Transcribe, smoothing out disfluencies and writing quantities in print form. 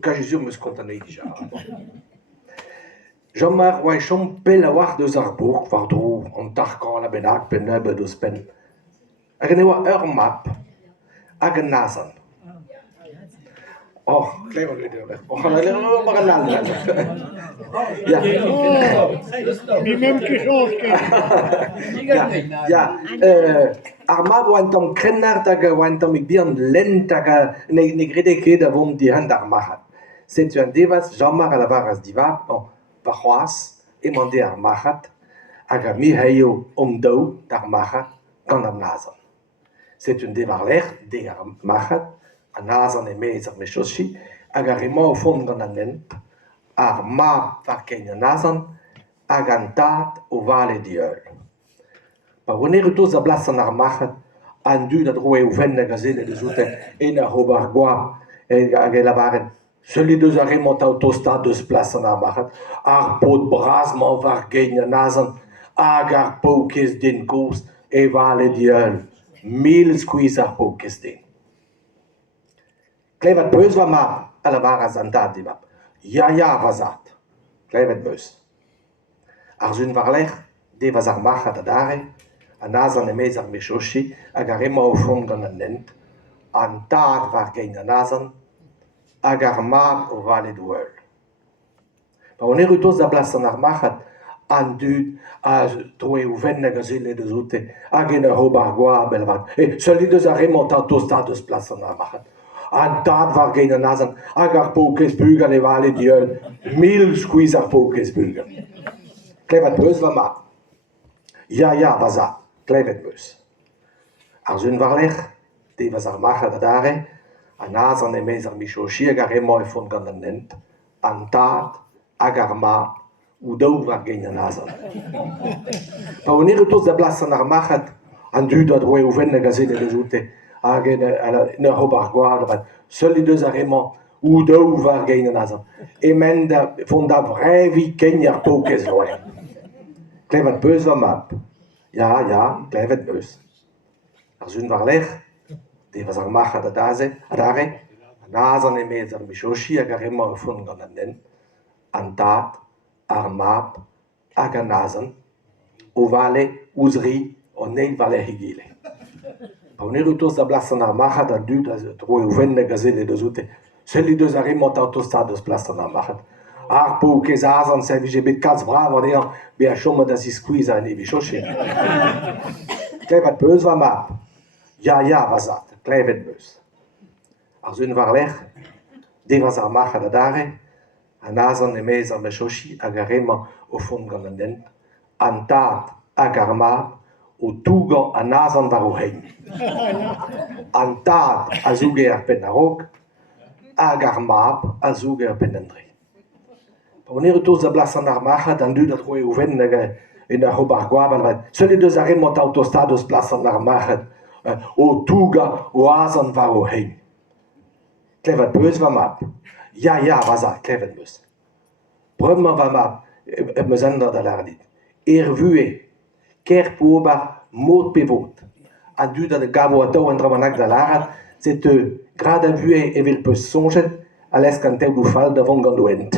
Quand Jésus me spontané déjà. Jean-Marc Weichon pel a war deus ar bourg, war dro, an tarkan la bennak, pen neube deus pen. Hag an eo ur map, hag an nazan. Oh, klever du det. Och han är bara nallan. Ja. Die même qui change. Ja. Arma wantam krennar tag wantam ik bian lent tag ne grede da vom die hand armahat. C'est un devas Jean-Marc Alavaras diva, va khoas e mande armahat aga mi hayo omdo armahat kan am nazan. C'est un devarler de armahat an nazan e mez ar meshoshi hag ar emañ o fond gant an ent, ar mab var ken an nazan hag an tad o vale diol. Pa wane retoz a blas an ar machat, an dud a dro eo ven hag a zene deus oute en a hobar goam hag e labaren. Seli deus ar emañ taotostad deus plas an ar machat, ar pod brazman var ken an nazan hag ar paoukez den kost e vale diol. 1000 squeeze ar paoukez den. Klevet beus va map, a la varas an tad di map. Ya vazat. Klevet beus. Ar zun varlech, de vaz ar machat a dare, an azan e mez ar meshoshi, hag ar emañ o fond gant an ent, an tad var gein an azan, hag ar mab o vale doueul. Pa on erutoz da blas an ar machat, an dud, a droe o ven hag a zele deus oute, hag en a hobar goa bel vat. Seli deus ar emañ taotostad deus plas an ar machat. An tad var gein an azan, hag ar paoukez bugan e vale diol, 1000 squeeze ar paoukez bugan. Klevet beus va map. Ya vazat, klevet beus. Ar zun varlech, de vaz ar machat a dare, an azan e mez ar mishoshi hag ar emañ e fond gant an ent, an tad hag ar mab ou daou var gein an azan. Pa on erutoz da blas an ar machat, an dud a droe o ven hag a zene deus oute, hag en a hobar goa, seli deus ar emañ ou daou var gein an azan. Emen da fond da vrevi ken ar paoukez loen. Klevet beus va map. Ja, klevet beus. Ar zun varlech, de vaz ar machat a dare, an azan e mez ar mishoshi hag ar emañ o fond gant an ent, an tad, ar mab, hag an azan, o vale ouzri o neil vale higile. Pa on erutoz da blas an ar machat an dud a droe o ven hag a zele deus oute, seli deus ar emañ taotostad deus plas an ar machat. Ar paoukez azan se vije bet kalz brav an ean, be a chomet da squeeze an e vishoshi. Klevet beus va map. Ya vazat, klevet beus. Ar zun varlech, de vaz ar machat a dare, an azan e mez ar meshoshi hag ar emañ o fond gant an ent, an tad hag ar mab o tougan an azan var o hein. An tad a zouge ar pen a-raok, hag ar mab a zouge ar pen an dre. Pa on erutoz da blas an ar machat, an dud a droe o ven hag en a hobar goa, seli deus ar emañ taotostad deus plas an ar machat, o touga o azan var o hein. Klevet beus va map. Ya vazat, klevet beus. Bremañ va map, meus an da lardit. Vue, ker po ober mod pe vot. An dud a gavo a daou an dramanak da larat, c'est grad a vue evel peus sonjet, a lesk an teoù fall da vont gant o ent.